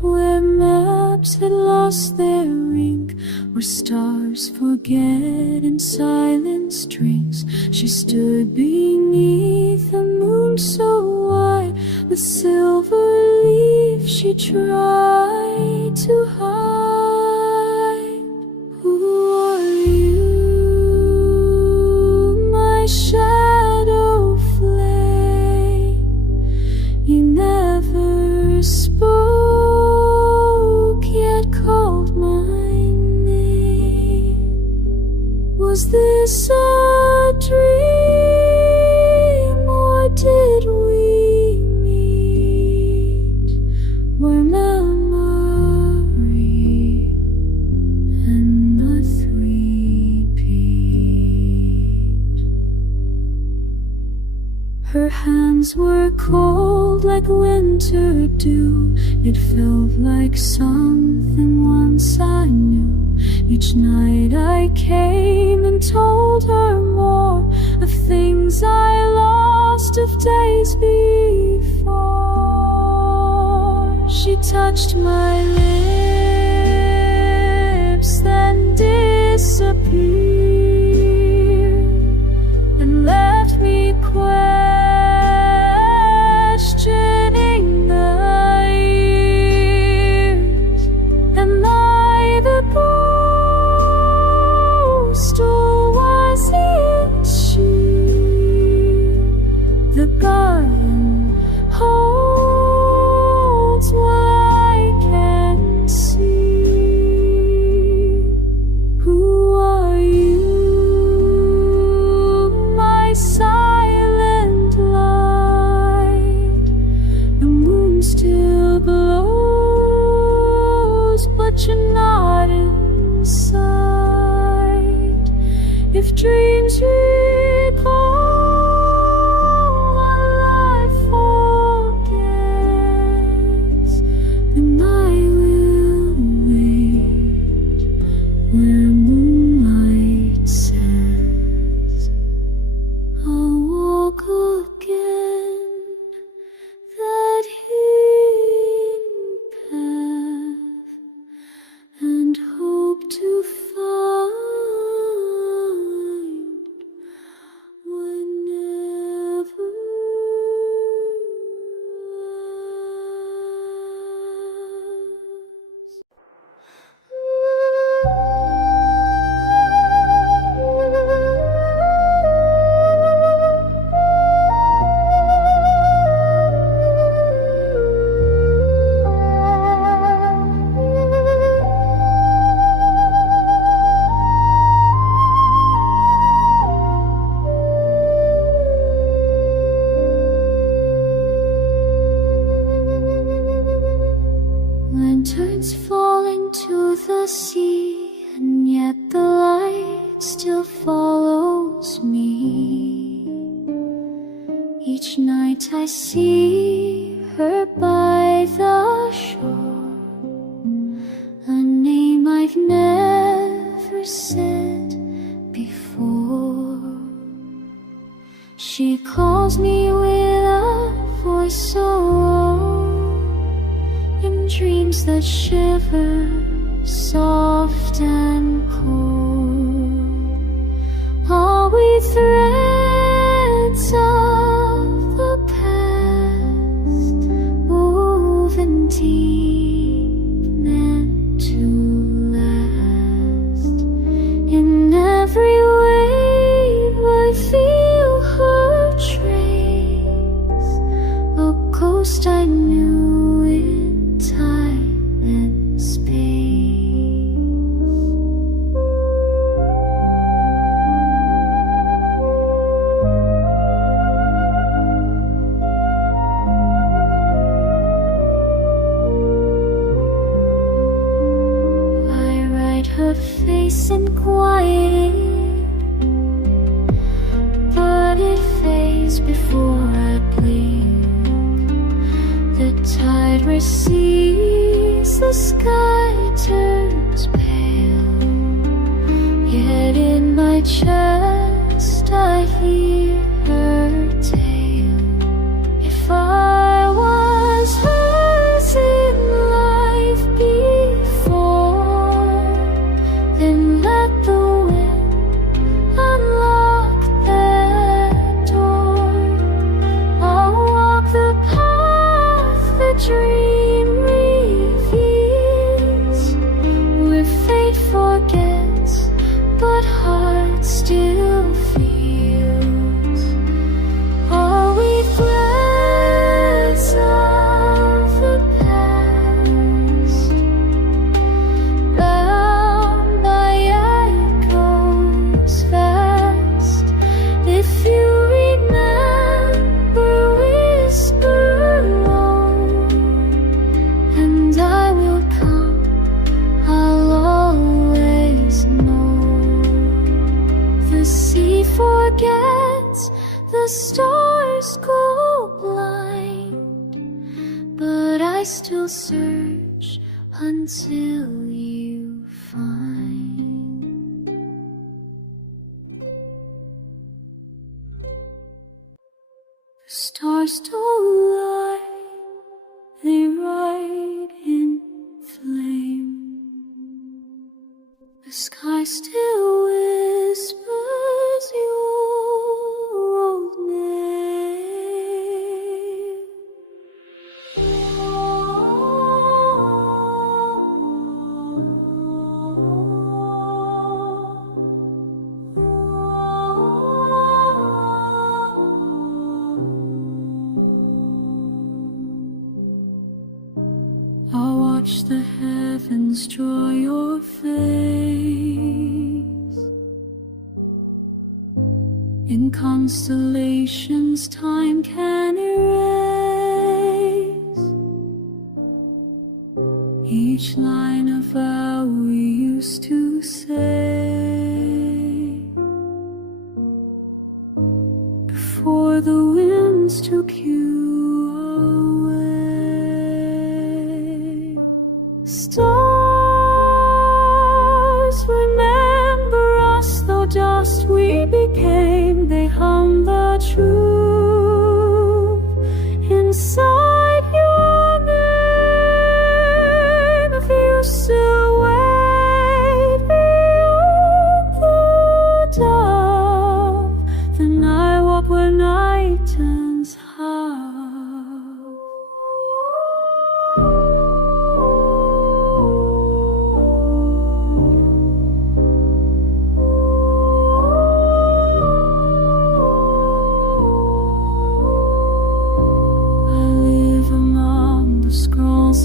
where maps had lost their ink, where stars forget and silence drinks. She stood beneath a moon so wide, with silver leaves she tried to hide. Who are you, my shadow flame? You never spoke, yet called my name. Was this a dream, or did we meet where memory and the three-peat? Her hands were cold like winter dew. It felt like something once I knew. Each night I came and told her more of things I lost, of days before. She touched my lips, then disappeared, and left me questioning the years. Am I the ghost, or was it she? The garden holds what I can see. Who are you, my silent light? The moon still blows, but you're not in sight. If dreams recall what life forgets, then I will wait where moonlight sets. I'll walk again that hidden path, and hope to find whenever lanterns fall into the sea, and yet the light still follows me. Each night I see her by the shore, a name I've never said before. She calls me with a voice so low, in dreams that shiver, soft and cold. Are we threads of the past, woven deep, meant to last? In every wave I feel her trace, a ghost I knew in time and space. I write her face in quiet, but it fades before I blink. The tide recedes, the sky turns pale, yet in my chest I hear her tale. If I was hers in life, I still search until you find. The stars don't lie, they ride in flame. The sky still whispers your old name. I'll watch the heavens draw your face in constellations time can erase. Each line of vow we used to say before the winds took you away. Stars, remember us, though dust we became. They hum the truth inside your name. If you still wait beyond the dove, then I walk where night turns half.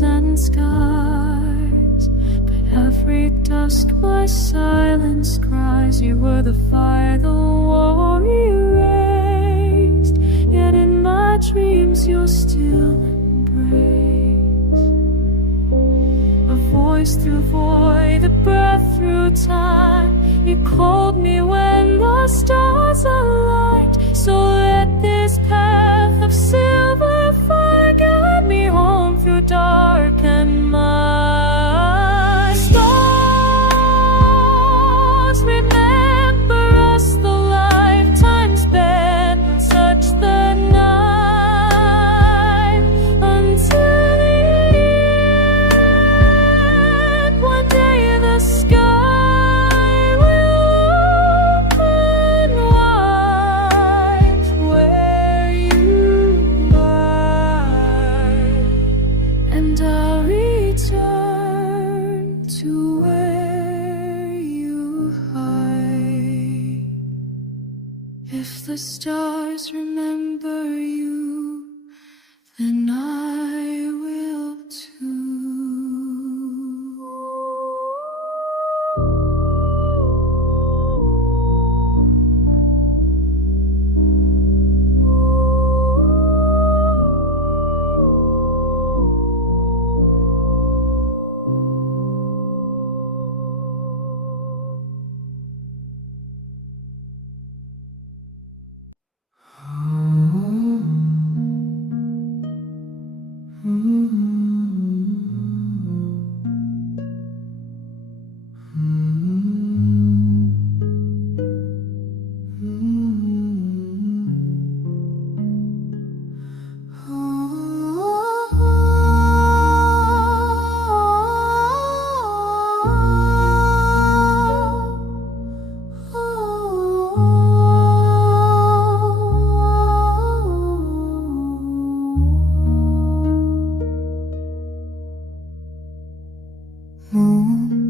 And scars, but every dusk my silence cries. You were the fire the war erased, yet in my dreams you're still embraced. A voice through void, a breath through time. You called me when the stars aligned. So let this path of silver fire guide me home through dark and my stars. Remember us, the lifetime spent in such the night until the end. One day the sky will open wide where you lie, and I'll return to where you hide. If the stars remember you, then I will too.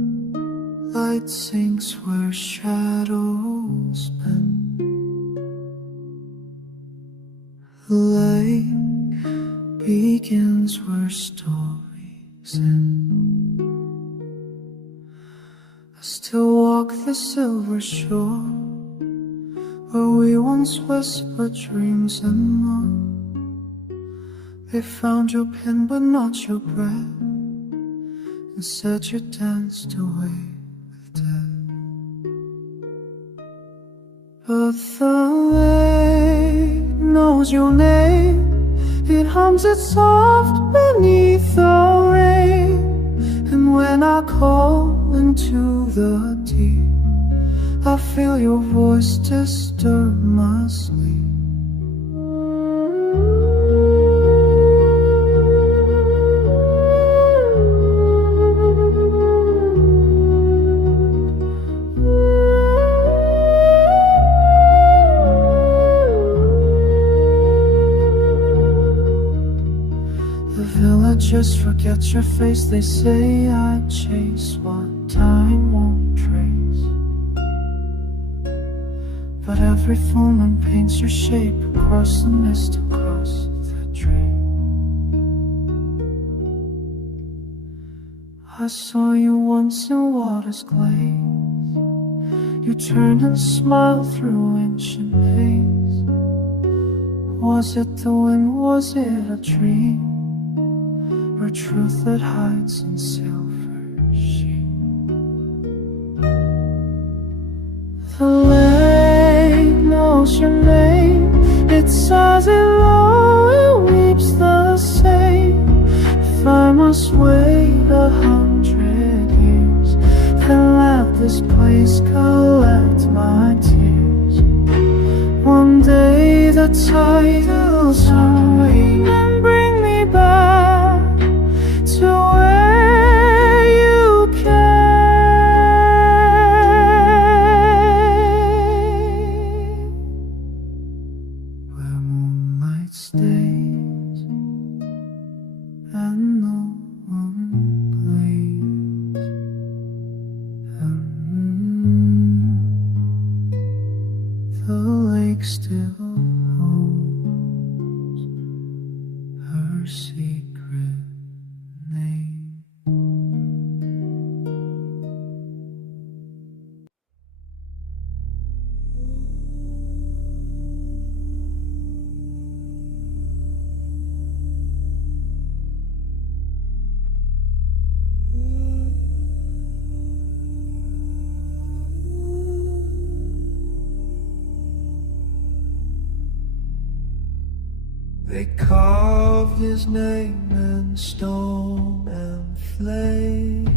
Moonlight sinks where shadows bend. Lake begins where stories end. I still walk the silver shore where we once whispered dreams and more. They found your pen but not your breath, and said you danced away with death. But the lake knows your name. It hums it soft beneath the rain. And when I call into the deep, I feel your voice disturb my sleep. The villagers forget your face. They say I chase what time won't trace. But every full moon paints your shape across the mist, across the drain. I saw you once in water's glaze. You turned and smiled through ancient haze. Was it the wind, was it a dream, or truth that hides in silver sheen? The lake knows your name. It sighs it low, it weeps the same. If I must wait 100 years, then let this place collect my tears. One day the tide will turn and bring me back to where you came, where moonlight stays and no one plays, and the lake still holds her secret name. They carved his name in stone and flame,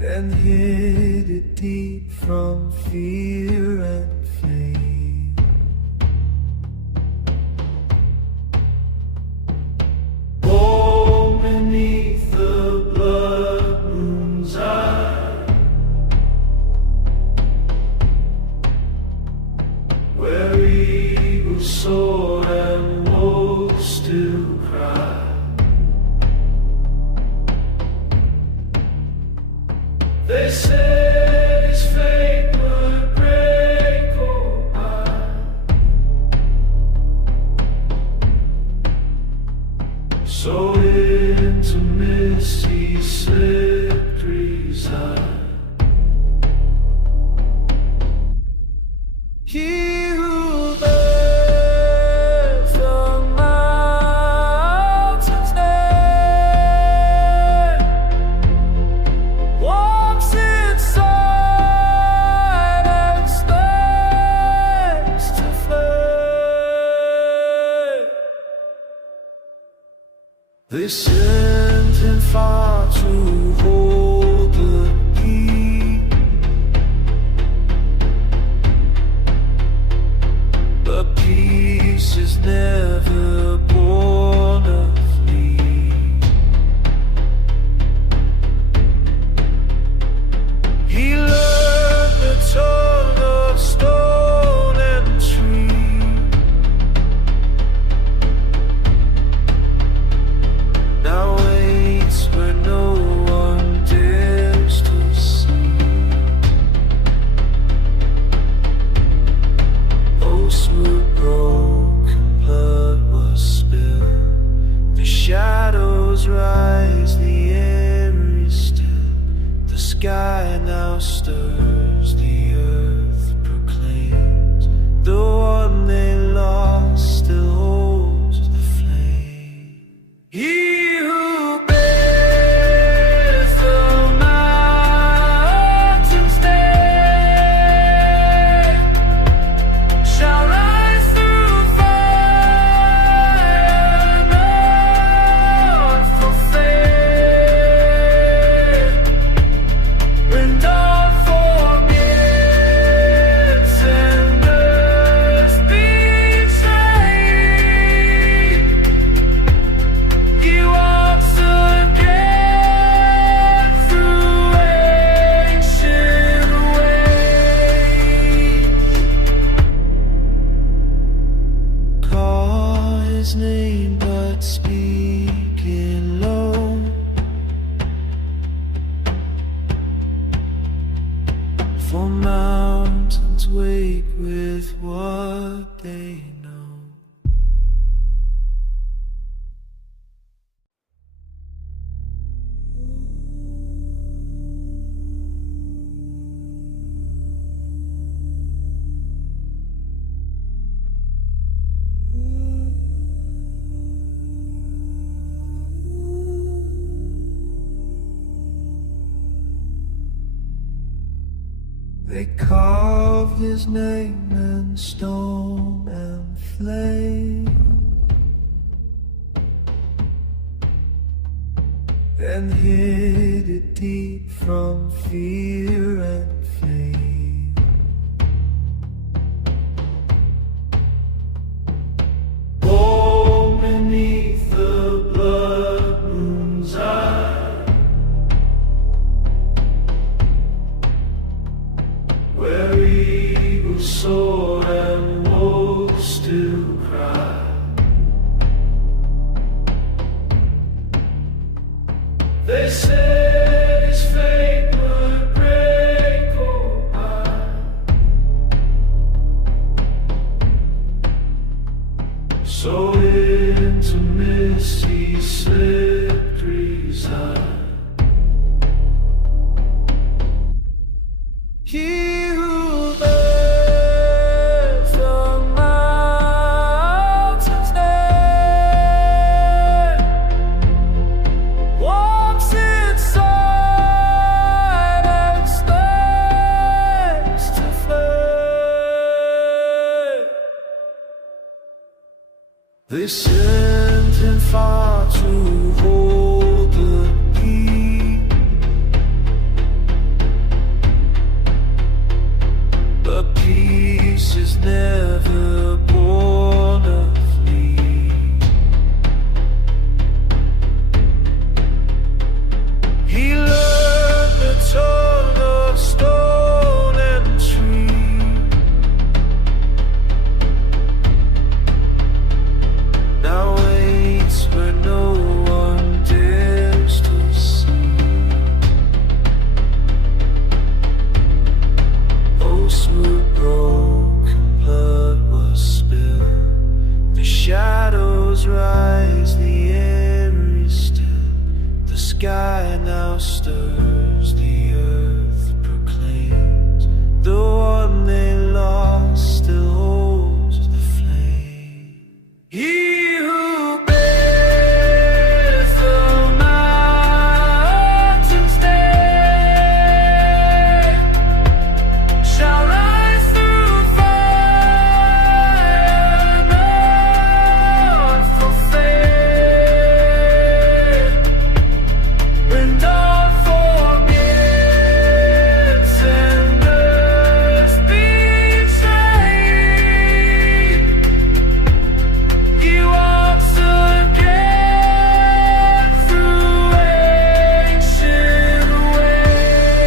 and hid it deep from fear and flame. Born beneath the blood moon's eye, where eagles soar and wolves still cry. They said his fate would break or die, so into mist he slipped reside. He who bears the mountain's name walks in silence, face to flame. They sent him far to hold the key, but peace is never born of need. He learned the tongue of stone and tree. Now waits where no one dares to see. Oaths were broken, blood was spilled. The shadows rise, the air is still. The sky now stirs, the earth proclaims the one they lost still holds the flame. He who bears the mountain's name shall rise. his name but speaking low. For mountains wake with what they know. They carved his name in stone and flame, and hid it deep from fear and flame. Born beneath the blood moon's eye, where eagles soar and wolves still cry. They said his fate would break or hide, so into mist he slipped reside. He who bears the mountain's name walks inside and stands to flame. They sent him far to hold the key, but peace is never born of me. He learned the tongue of stone and tree, now waits where no one dares to see. Oaths were broken, blood was spilled. The shadows rise, the air is still. The sky now stirs, the earth proclaims the one they lost still holds the flame. He who bears the mountain's name shall rise through fire, not for fame. When dawn forgets and earth betrays, he walks again through ancient ways.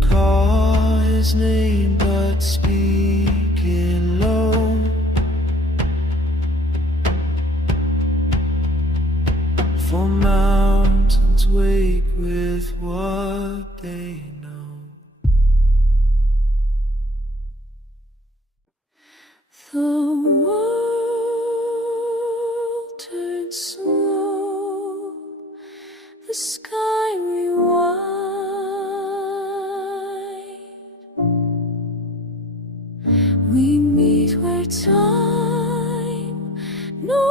Call his name but speaking low. For mountains wake with what they know. The world turns slow, the sky rewinds. We meet where time no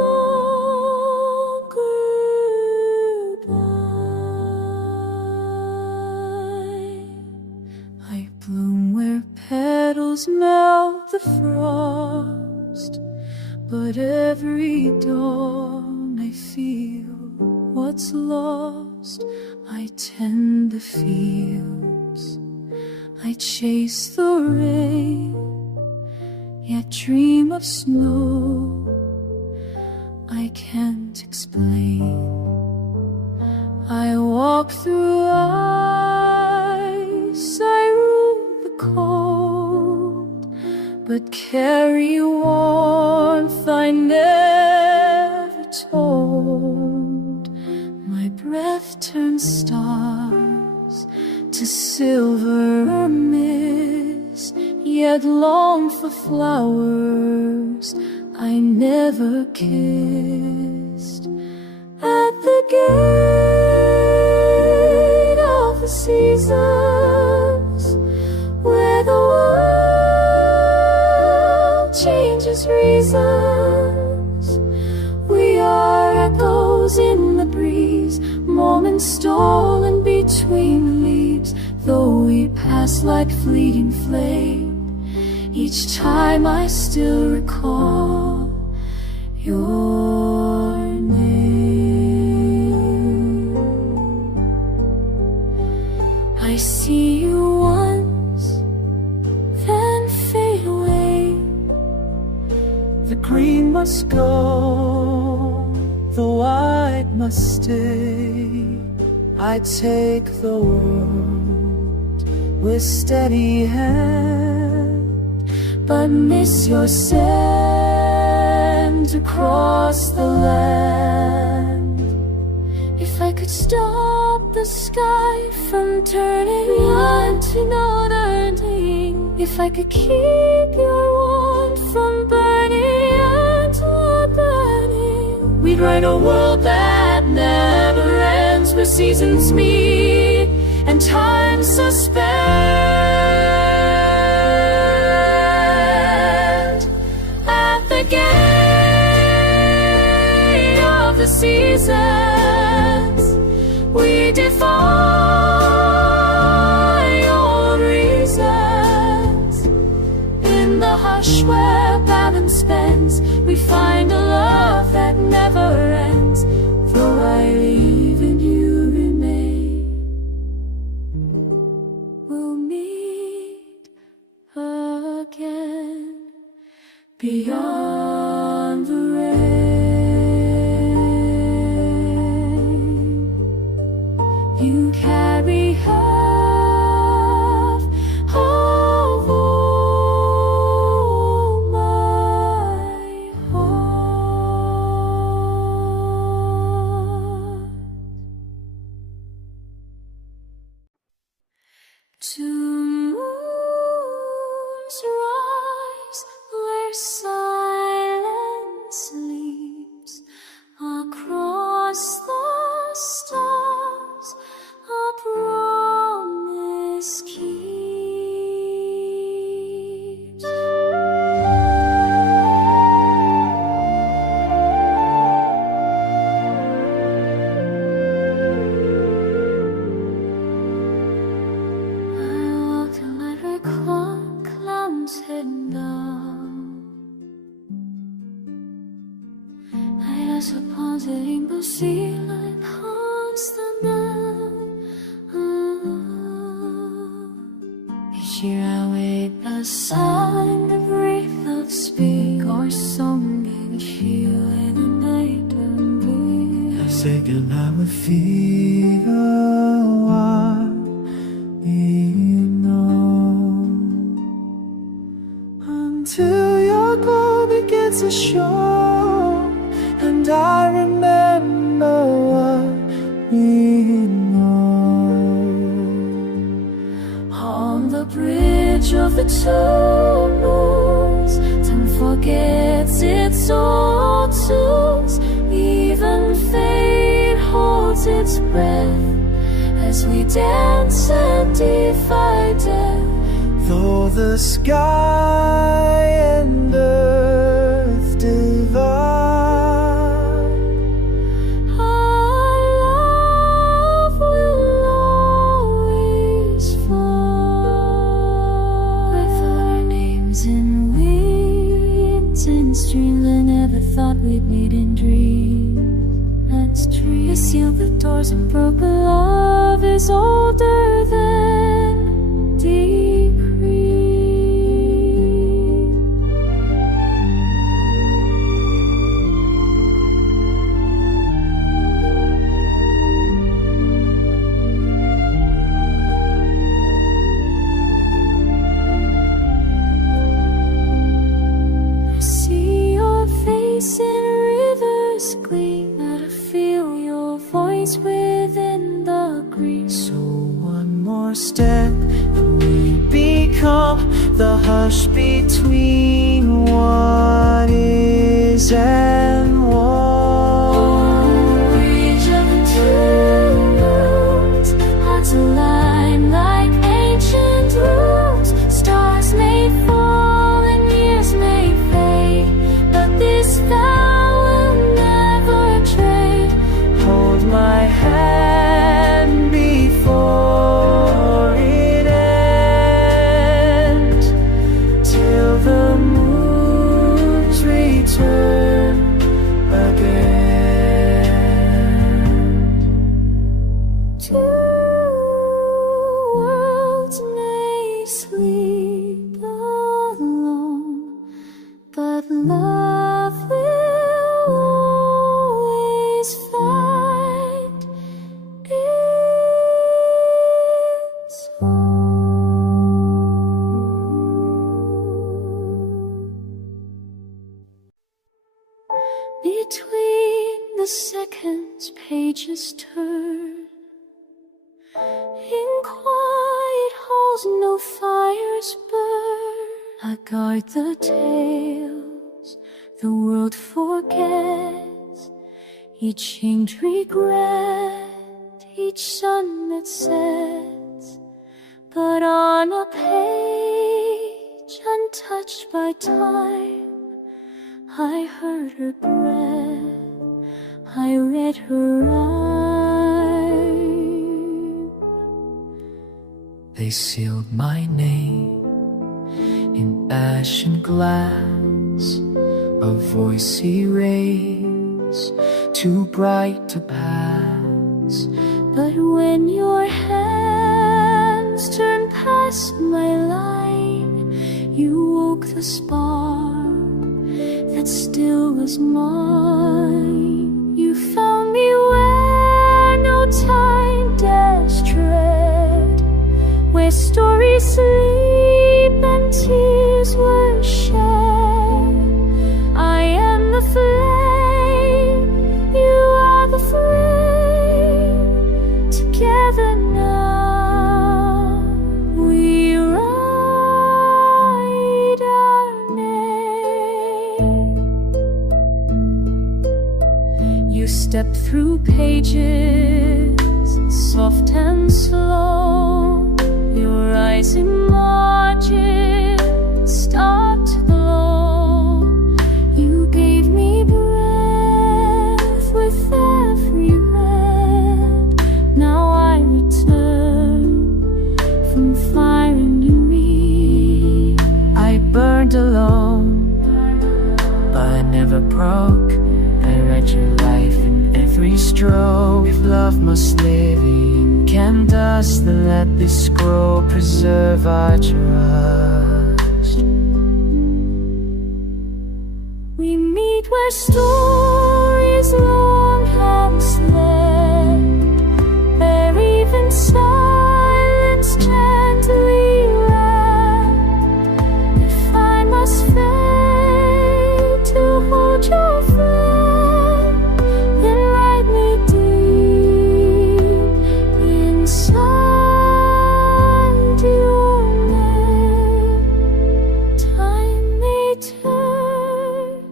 longer binds. I bloom where petals melt the frost, but every dawn I feel what's lost. I tend the fields, I chase the rain, yet dream of snow I can't explain. I walk through ice, I roam the cold, but carry warmth I never told. My breath turns stars to silver mist, yet long for flowers I never kissed. At the gate of the seasons, where the world changes reasons, we are echoes in the breeze, moments stolen between the leaves. Though we pass like fleeting flame, each time I still recall your name. I see you once, then fade away. The green must go, the white must stay. I take the world with steady hand, but miss your sand across the land. If I could stop the sky from turning on to not ending, if I could keep your warmth from burning and not burning, we'd write a world that never ends, where seasons meet and time suspend. At the gate of the seasons, we defy old reasons. In the hush where balance bends, we find a love that never ends. Though I leave and you remain, we'll meet again beyond the rain. You carry half of all my heart. Two moons rise where silence sleeps. Across the stars a promise keeps. I walk till every cloud's hidden down. I guess upon the rainbow sea light haunts the night. Each year I wait beside the breath of speak or song and she when the night and breathe. I say goodnight with fever, what we know, until your glow begins to show, and I remember what we know. On the bridge of the two moons, time forgets its old tunes. Even fate holds its breath as we dance and defy death. Though the sky and earth divide, our love will always fall. With our names in winds and streams, I never thought we'd meet in dreams. That's true. We sealed the doors and broke. Love is older than decree. rush between what is and what. Reach of two moons, hearts align like ancient runes. Stars may fall and years may fade, but this vow will never trade. Hold my hand before it ends, till the moons return again. Two worlds may sleep alone, but love will always find its home. Between the seconds, pages turn. In quiet halls, no fires burn. I guard the tales the world forgets, each inked regret, each sun that sets. But on a page untouched by time, I heard her breath, I read her rhyme. They sealed my name in ashen glass, a voice erased, too bright to pass. But when your hands turned past my line, you woke the spark that still was mine. You found me where no time dares tread, where stories sleep and tears were shed. I am the flame, you are the flame. Together now we write our name. You step through pages, soft and slow. Your eyes in margin start to glow. You gave me breath with every red. Now I return from fire and me. I burned alone, but never broke. I read your life in every stroke. If love must live in can dust, then let this grow. Preserve our trust. We meet where stories long have slept, where even silence gently wept. If I must fade to hold your flame, then write me deep inside your name. Time may turn,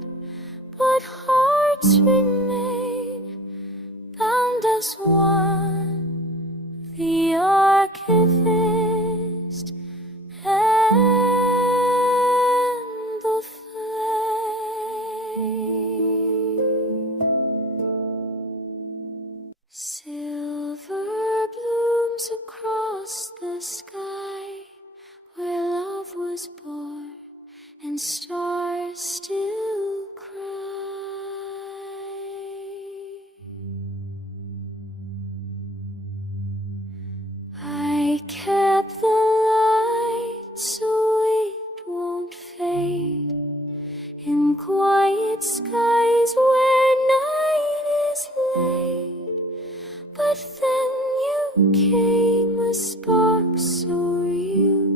but hearts remain bound as one. The archivist and the flame. Silver blooms across the sky, where love was born and stars still cry. I kept the light so it won't fade, in quiet skies where night is late. But then you came, a spark so real,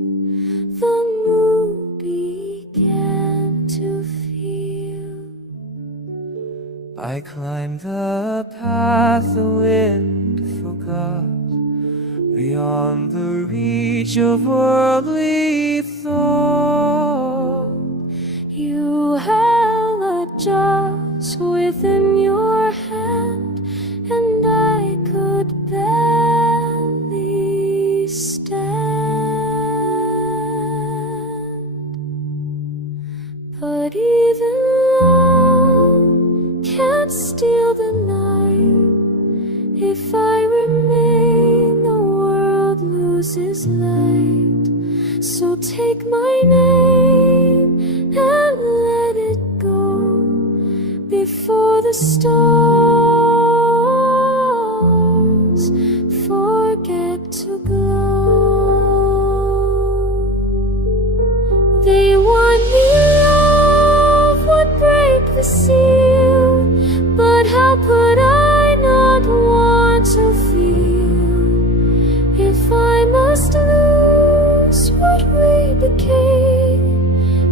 the moon began to feel. I climbed the path the wind forgot, beyond the reach of worldly thought. You held a just within your hand, and I could barely stand. But even love can't steal the night. If I remain, the world loses light. So take my name and let it go before the stars forget to glow. They warned me love would break the seal, but how could I not want to feel? If I must lose what we became,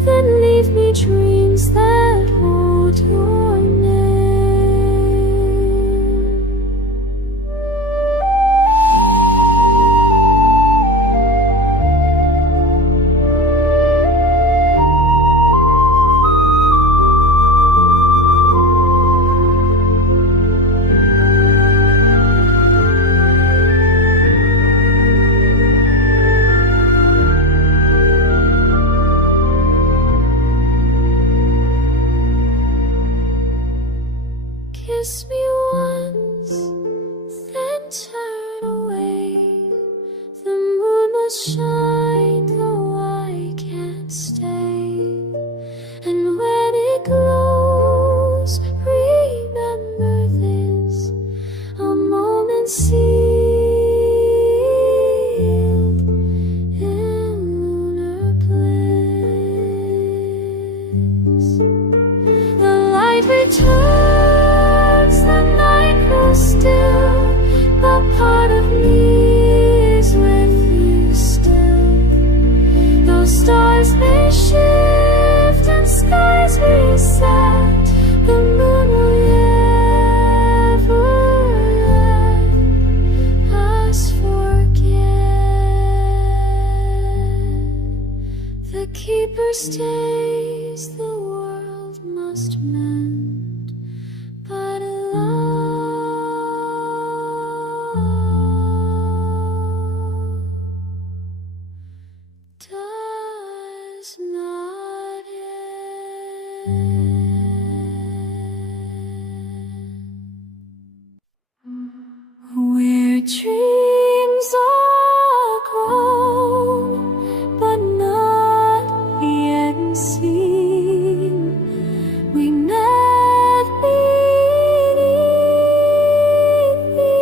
then leave me dreams that hold your name. Kiss me once, then turn away. The moon must shine, though I can't stay. And when it glows, remember this: a moment sealed in lunar bliss. The light returns, the night grows still, but part of me is with you still. Though stars may shift and skies reset, the moon will never let us forget. The keeper stays, the world must mend, but love does not end. Where dreams are grown, but not yet seen, we met beneath the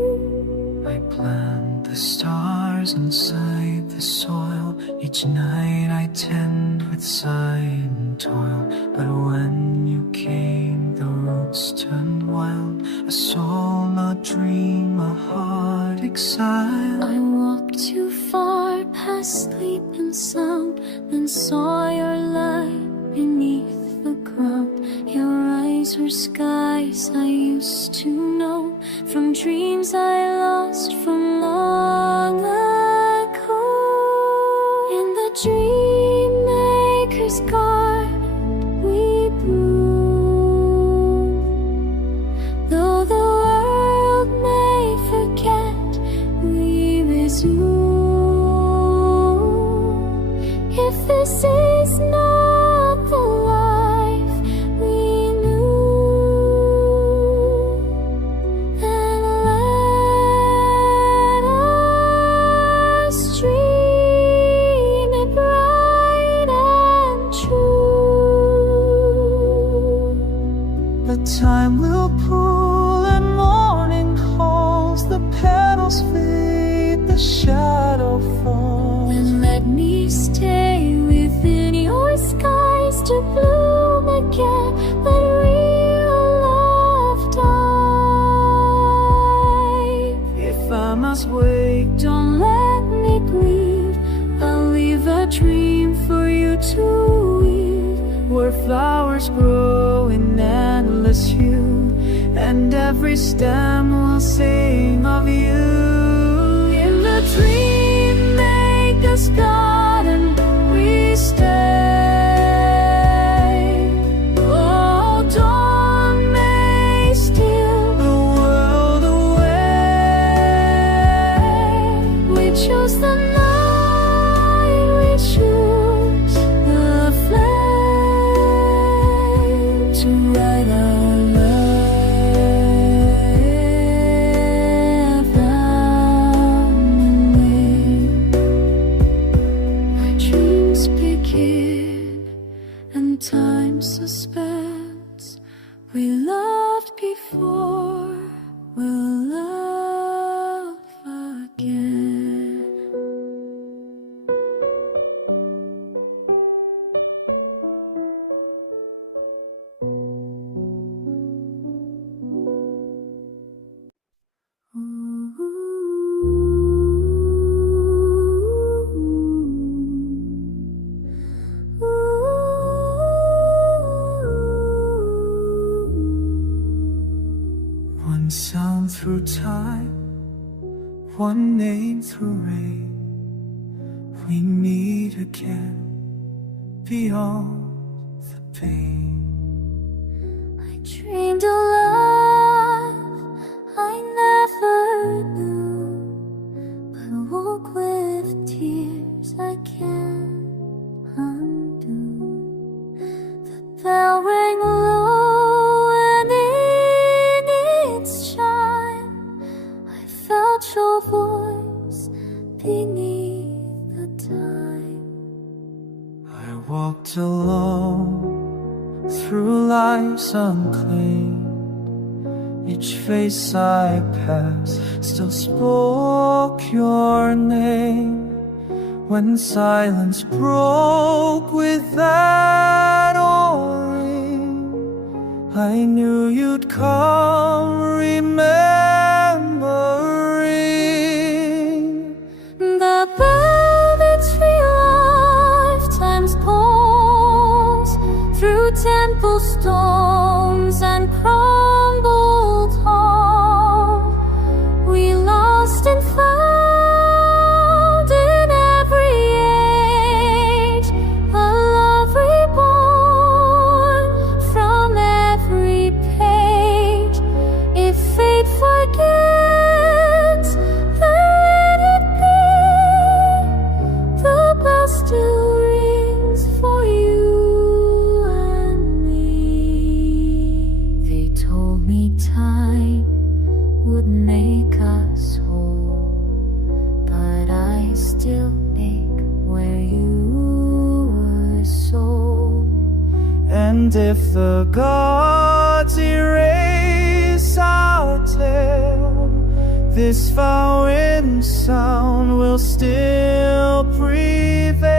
in-between. I plant the stars inside the soil. Each night I tend with sigh and toil. But when you came, the roots turned wild. A soul, a dream, a heart exiled. I walked too far past sleep and sound, then saw your light beneath the ground. Your eyes were skies I used to know, from dreams I lost from long ago. In the dream maker's garden we bloom, though the world may forget, we resume. If this is not the life we knew, then let us dream it bright and true. The time will pull and morning calls. The petals fade, the shadow falls. Then let me stay within your skies to bloom again. Let real love die. If I must wait, Don't let me grieve, I'll leave a dream for you to weave. where flowers grow in endless hue, and every stem will sing of you. dream make us God and we stay. Oh, dawn may steal the world away. We choose the night, we choose the flame to write our love down where dreams begin and time suspense. We loved before, we'll love again. One sound through time, one name through rain. We meet again beyond the pain. I dreamed a life I never knew, but woke with tears I can't undo. The bell rang low and in its chime I felt your voice beneath the time. I walked alone through life's unclaimed. Each face I passed still spoke your name. When silence broke with that old ring, I knew you'd come remembering. The bell that 3 lifetimes pulls through temple stones and crumbled hall. We lost and found in every age a love reborn from every page. If fate forgets, let it be. The bell still rings for you and me. They told me time would make us whole, but I still ache where you were sold. And if the gods erase our tale, this foul sound will still prevail.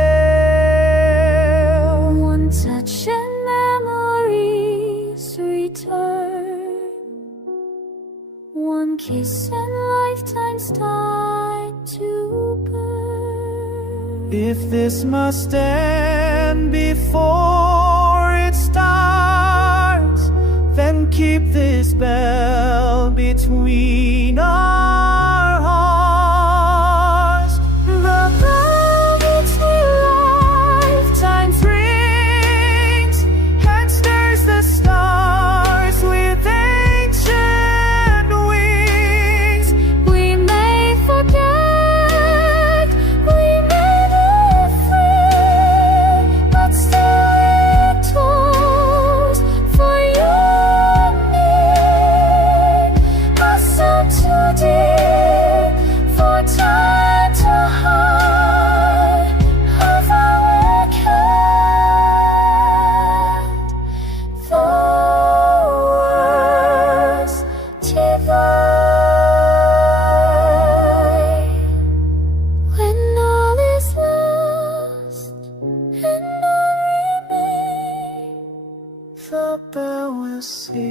One touch and memories return. One kiss and lifetimes start to burn. If this must end before it starts, then keep this bell between our hearts. The bell between lifetimes Rings and stirs the stars with ancient wings. we may forget, we may live free, but still it tolls for you and me. A sound too deep for time to hide. Of our kind, the words divine. When all is lost and all remains, The bell will see